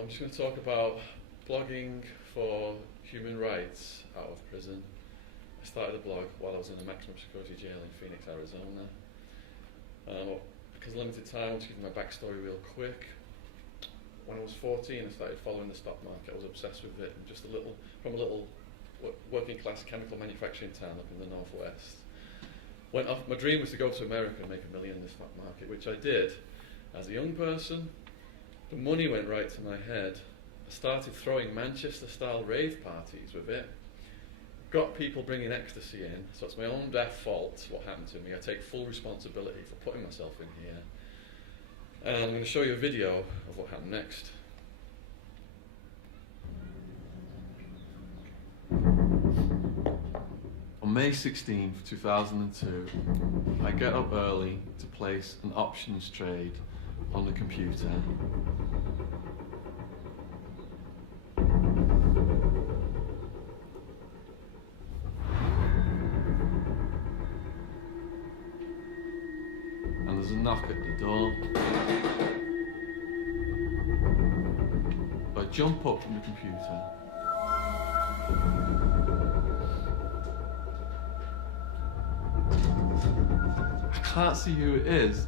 I'm just going to talk about blogging for human rights out of prison. I started a blog while I was in a maximum security jail in Phoenix, Arizona. Because of limited time, I'll just give you my backstory real quick. When I was 14, I started following the stock market. I was obsessed with it. From a little working class chemical manufacturing town up in the northwest. My dream was to go to America and make $1 million in the stock market, which I did as a young person. The money went right to my head. I started throwing Manchester-style rave parties with it. Got people bringing ecstasy in, so it's my own fault what happened to me. I take full responsibility for putting myself in here. And I'm going to show you a video of what happened next. On May 16th, 2002, I get up early to place an options trade on the computer. And there's a knock at the door. I jump up from the computer. I can't see who it is.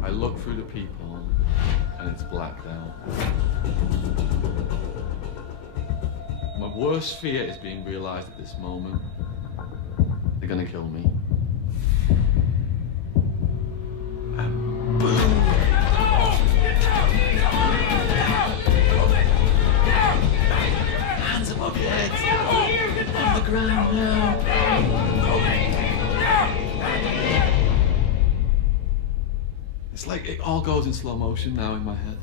I look through the people and it's blacked out. My worst fear is being realised at this moment. They're gonna kill me. And boom! Hands above your heads! On the ground now! It's like it all goes in slow motion now in my head.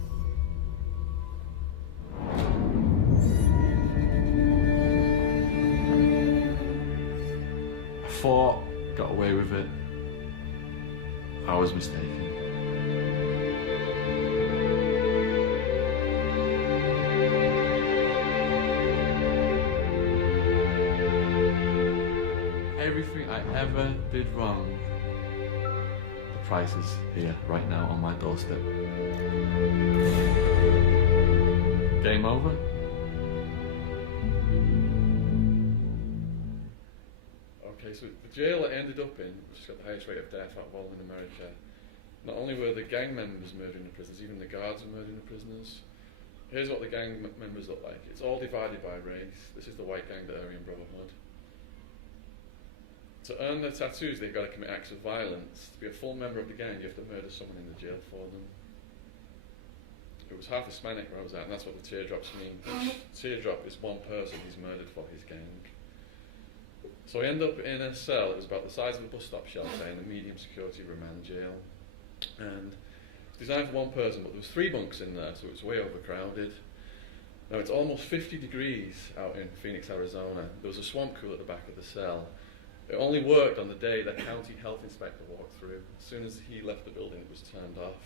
I fought, got away with it. I was mistaken. Everything I ever did wrong, the price is here, right now, on my doorstep. Game over? Okay, so the jail I ended up in, which has got the highest rate of death out of all in America, not only were the gang members murdering the prisoners, even the guards were murdering the prisoners. Here's what the gang members look like. It's all divided by race. This is the white gang, the Aryan Brotherhood. To earn their tattoos, they've got to commit acts of violence. To be a full member of the gang, you have to murder someone in the jail for them. It was half Hispanic where I was at, and that's what the teardrops mean. Each teardrop is one person he's murdered for his gang. So I end up in a cell. It was about the size of a bus stop shelter in a medium security remand jail. And it's designed for one person, but there was 3 bunks in there, so it was way overcrowded. Now it's almost 50 degrees out in Phoenix, Arizona. There was a swamp pool at the back of the cell. It only worked on the day that county health inspector walked through. As soon as he left the building, it was turned off.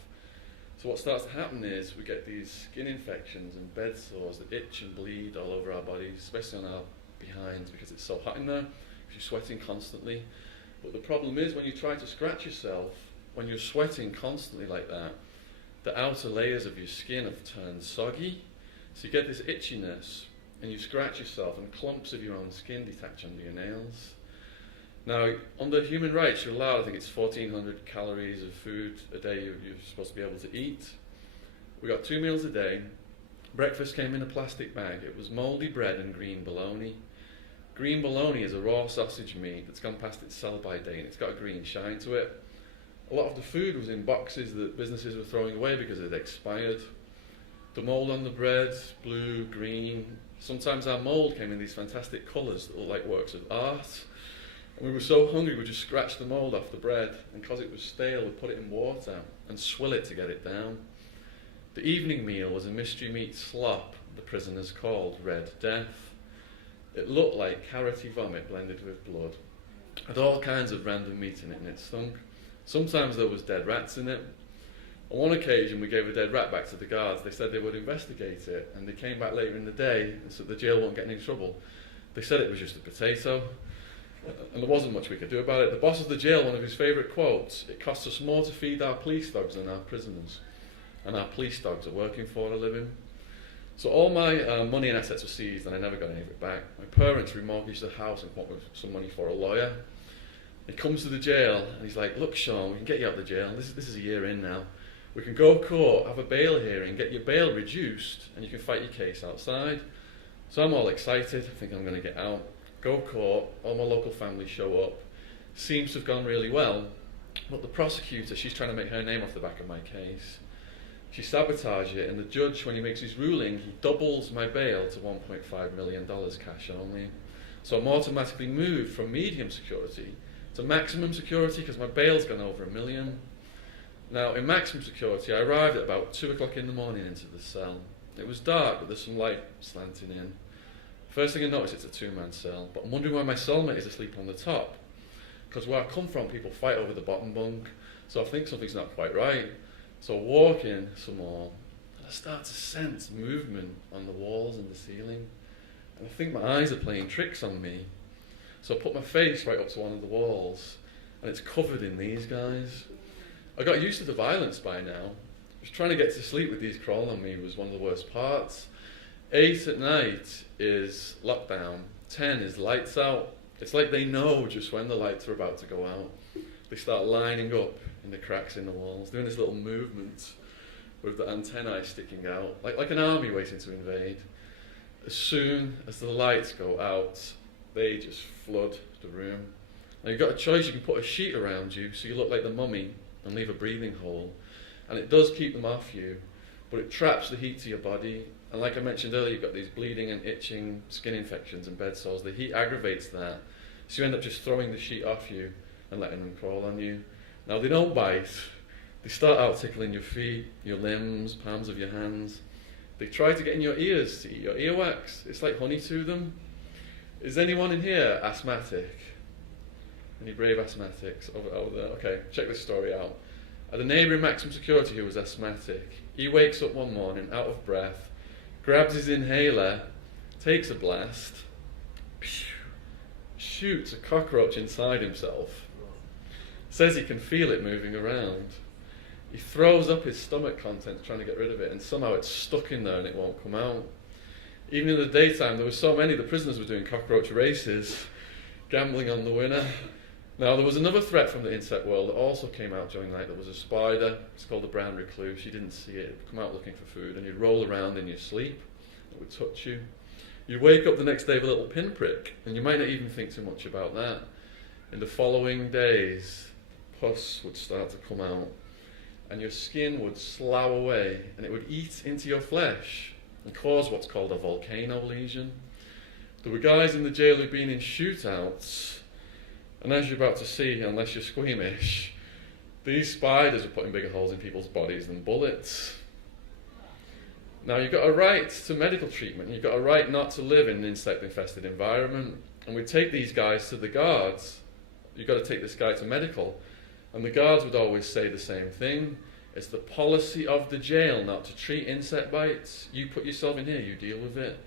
So what starts to happen is we get these skin infections and bed sores that itch and bleed all over our bodies, especially on our behinds because it's so hot in there, because you're sweating constantly. But the problem is when you try to scratch yourself, when you're sweating constantly like that, the outer layers of your skin have turned soggy. So you get this itchiness and you scratch yourself and clumps of your own skin detach under your nails. Now, under human rights, you're allowed, I think it's 1,400 calories of food a day you're supposed to be able to eat. We got 2 meals a day. Breakfast came in a plastic bag. It was mouldy bread and green bologna. Green bologna is a raw sausage meat that's gone past its sell-by date and it's got a green shine to it. A lot of the food was in boxes that businesses were throwing away because it had expired. The mould on the bread, blue, green. Sometimes our mould came in these fantastic colours that look like works of art. And we were so hungry we just scratched the mould off the bread, and because it was stale we put it in water and swill it to get it down. The evening meal was a mystery meat slop the prisoners called Red Death. It looked like carroty vomit blended with blood. It had all kinds of random meat in it and it stunk. Sometimes there was dead rats in it. On one occasion we gave a dead rat back to the guards. They said they would investigate it, and they came back later in the day and said the jail won't get in any trouble. They said it was just a potato. And there wasn't much we could do about it. The boss of the jail, one of his favourite quotes, "It costs us more to feed our police dogs than our prisoners." and our police dogs are working for a living. So all my money and assets were seized, and I never got any of it back. My parents remortgaged the house and come up with some money for a lawyer. He comes to the jail, and he's like, look, Sean, we can get you out of the jail. This is a year in now. We can go to court, have a bail hearing, get your bail reduced, and you can fight your case outside. So I'm all excited, I think I'm going to get out. Go to court, all my local family show up. Seems to have gone really well, but the prosecutor, she's trying to make her name off the back of my case. She sabotages it, and the judge, when he makes his ruling, he doubles my bail to $1.5 million cash only. So I'm automatically moved from medium security to maximum security because my bail's gone over $1 million. Now, in maximum security, I arrived at about 2 o'clock in the morning into the cell. It was dark, but there's some light slanting in. First thing I noticed, it's a two-man cell, but I'm wondering why my cellmate is asleep on the top. Because where I come from, people fight over the bottom bunk, so I think something's not quite right. So I walk in some more, and I start to sense movement on the walls and the ceiling. And I think my eyes are playing tricks on me. So I put my face right up to one of the walls, and it's covered in these guys. I got used to the violence by now. Just trying to get to sleep with these crawling on me was one of the worst parts. 8 at night is lockdown. 10 is lights out. It's like they know just when the lights are about to go out. They start lining up in the cracks in the walls, doing this little movement with the antennae sticking out, like an army waiting to invade. As soon as the lights go out, they just flood the room. Now you've got a choice. You can put a sheet around you so you look like the mummy and leave a breathing hole, and it does keep them off you, but it traps the heat to your body. And like I mentioned earlier, you've got these bleeding and itching skin infections and bed sores. The heat aggravates that, so you end up just throwing the sheet off you and letting them crawl on you. Now they don't bite. They start out tickling your feet, your limbs, palms of your hands. They try to get in your ears to eat your earwax. It's like honey to them. Is anyone in here asthmatic? Any brave asthmatics over there? Okay, check this story out. I had a neighbour in maximum security who was asthmatic. He wakes up one morning, out of breath, grabs his inhaler, takes a blast, shoots a cockroach inside himself, says he can feel it moving around. He throws up his stomach contents trying to get rid of it, and somehow it's stuck in there and it won't come out. Even in the daytime, there were so many, the prisoners were doing cockroach races, gambling on the winner. Now, there was another threat from the insect world that also came out during the night. There was a spider. It's called the brown recluse. You didn't see it. It would come out looking for food, and you'd roll around in your sleep. It would touch you. You'd wake up the next day with a little pinprick, and you might not even think too much about that. In the following days, pus would start to come out, and your skin would slough away, and it would eat into your flesh and cause what's called a volcano lesion. There were guys in the jail who'd been in shootouts, and as you're about to see, unless you're squeamish, these spiders are putting bigger holes in people's bodies than bullets. Now, you've got a right to medical treatment. You've got a right not to live in an insect-infested environment. And we take these guys to the guards. You've got to take this guy to medical. And the guards would always say the same thing. It's the policy of the jail not to treat insect bites. You put yourself in here, you deal with it.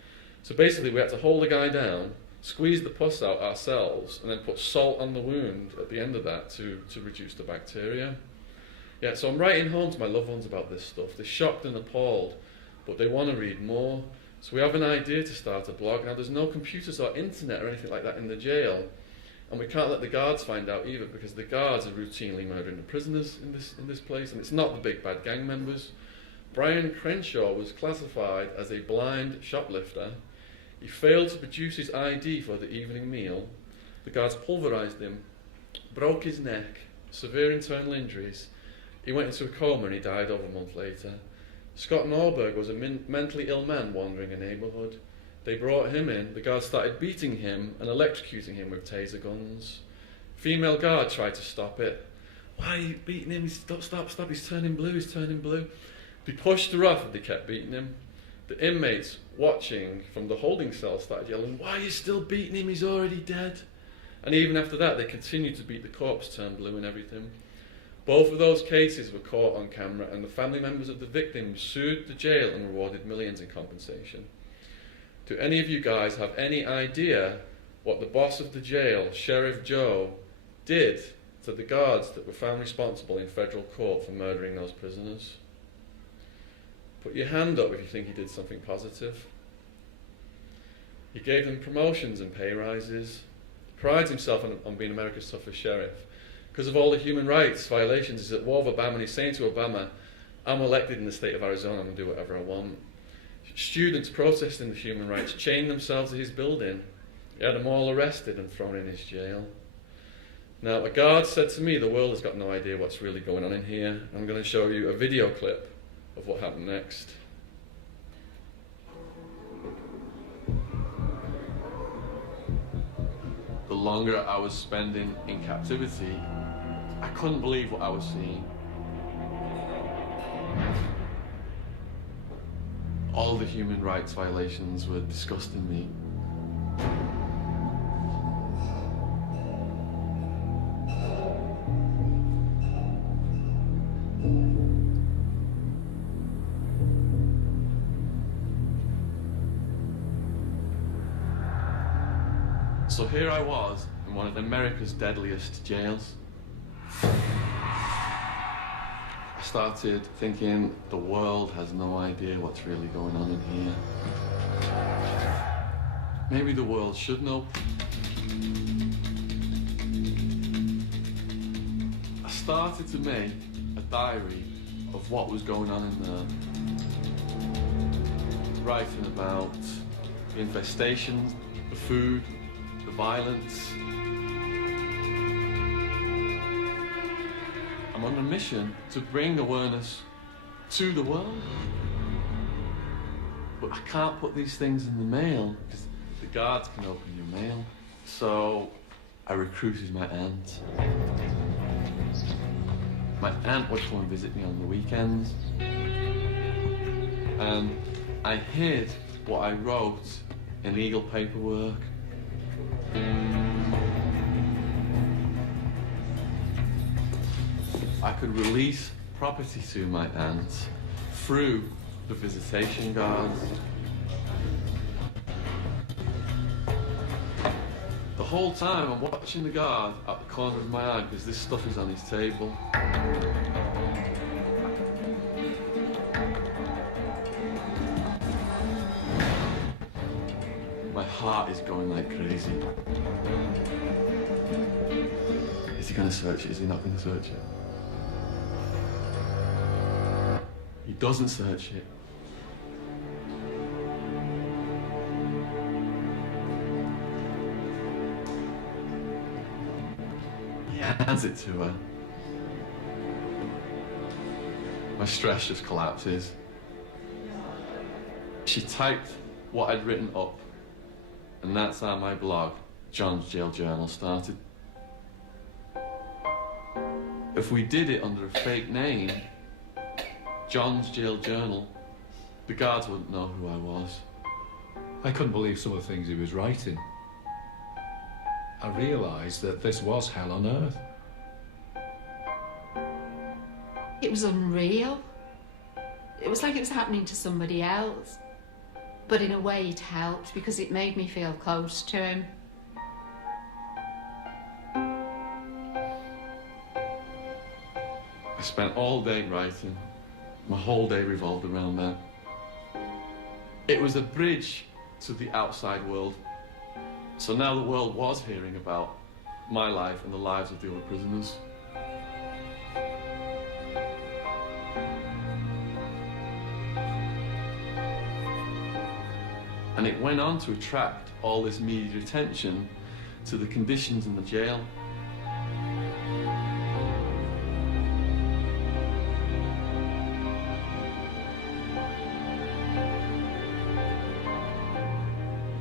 So basically, we had to hold the guy down, squeeze the pus out ourselves, and then put salt on the wound at the end of that to reduce the bacteria. Yeah, so I'm writing home to my loved ones about this stuff. They're shocked and appalled, but they want to read more. So we have an idea to start a blog. Now, there's no computers or internet or anything like that in the jail, and we can't let the guards find out either, because the guards are routinely murdering the prisoners in this place, and it's not the big bad gang members. Brian Crenshaw was classified as a blind shoplifter. He failed to produce his ID for the evening meal. The guards pulverised him, broke his neck, severe internal injuries. He went into a coma and he died over a month later. Scott Norberg was a mentally ill man wandering a neighbourhood. They brought him in. The guards started beating him and electrocuting him with taser guns. Female guard tried to stop it. Why are you beating him? Stop, he's turning blue. They pushed her off and they kept beating him. The inmates watching from the holding cell started yelling, "Why are you still beating him? He's already dead." And even after that, they continued to beat the corpse, turn blue and everything. Both of those cases were caught on camera, and the family members of the victims sued the jail and rewarded millions in compensation. Do any of you guys have any idea what the boss of the jail, Sheriff Joe, did to the guards that were found responsible in federal court for murdering those prisoners? Put your hand up if you think he did something positive. He gave them promotions and pay rises. He prides himself on being America's toughest sheriff. Because of all the human rights violations, he's at war with Obama, and he's saying to Obama, I'm elected in the state of Arizona, I'm going to do whatever I want. Students protesting the human rights chained themselves to his building. He had them all arrested and thrown in his jail. Now, a guard said to me, the world has got no idea what's really going on in here. I'm going to show you a video clip of what happened next. The longer I was spending in captivity, I couldn't believe what I was seeing. All the human rights violations were disgusting me. So here I was in one of America's deadliest jails. I started thinking the world has no idea what's really going on in here. Maybe the world should know. I started to make a diary of what was going on in there. Writing about the infestations, the food, the violence. I'm on a mission to bring awareness to the world. But I can't put these things in the mail because the guards can open your mail. So I recruited my aunt. My aunt would come and visit me on the weekends. And I hid what I wrote in legal paperwork. I could release property to my aunt through the visitation guards. The whole time I'm watching the guard at the corner of my eye because this stuff is on his table. My heart is going like crazy. Is he going to search it? Is he not going to search it? He doesn't search it. He hands it to her. My stress just collapses. She typed what I'd written up, and that's how my blog, John's Jail Journal, started. If we did it under a fake name, John's Jail Journal, the guards wouldn't know who I was. I couldn't believe some of the things he was writing. I realised that this was hell on earth. It was unreal. It was like it was happening to somebody else. But in a way it helped because it made me feel close to him. I spent all day writing. My whole day revolved around that. It was a bridge to the outside world. So now the world was hearing about my life and the lives of the other prisoners. And it went on to attract all this media attention to the conditions in the jail.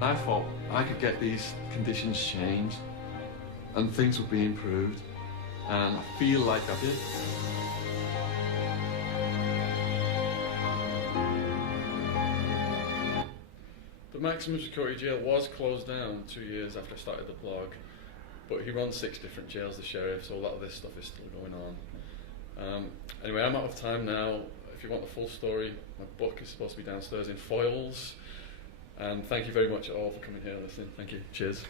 I thought I could get these conditions changed and things would be improved, and I feel like I did. The maximum security jail was closed down 2 years after I started the blog, but he runs 6 different jails, the sheriff, so a lot of this stuff is still going on. Anyway, I'm out of time now. If you want the full story, my book is supposed to be downstairs in foils. And thank you very much all for coming here and listening. Thank you. Cheers.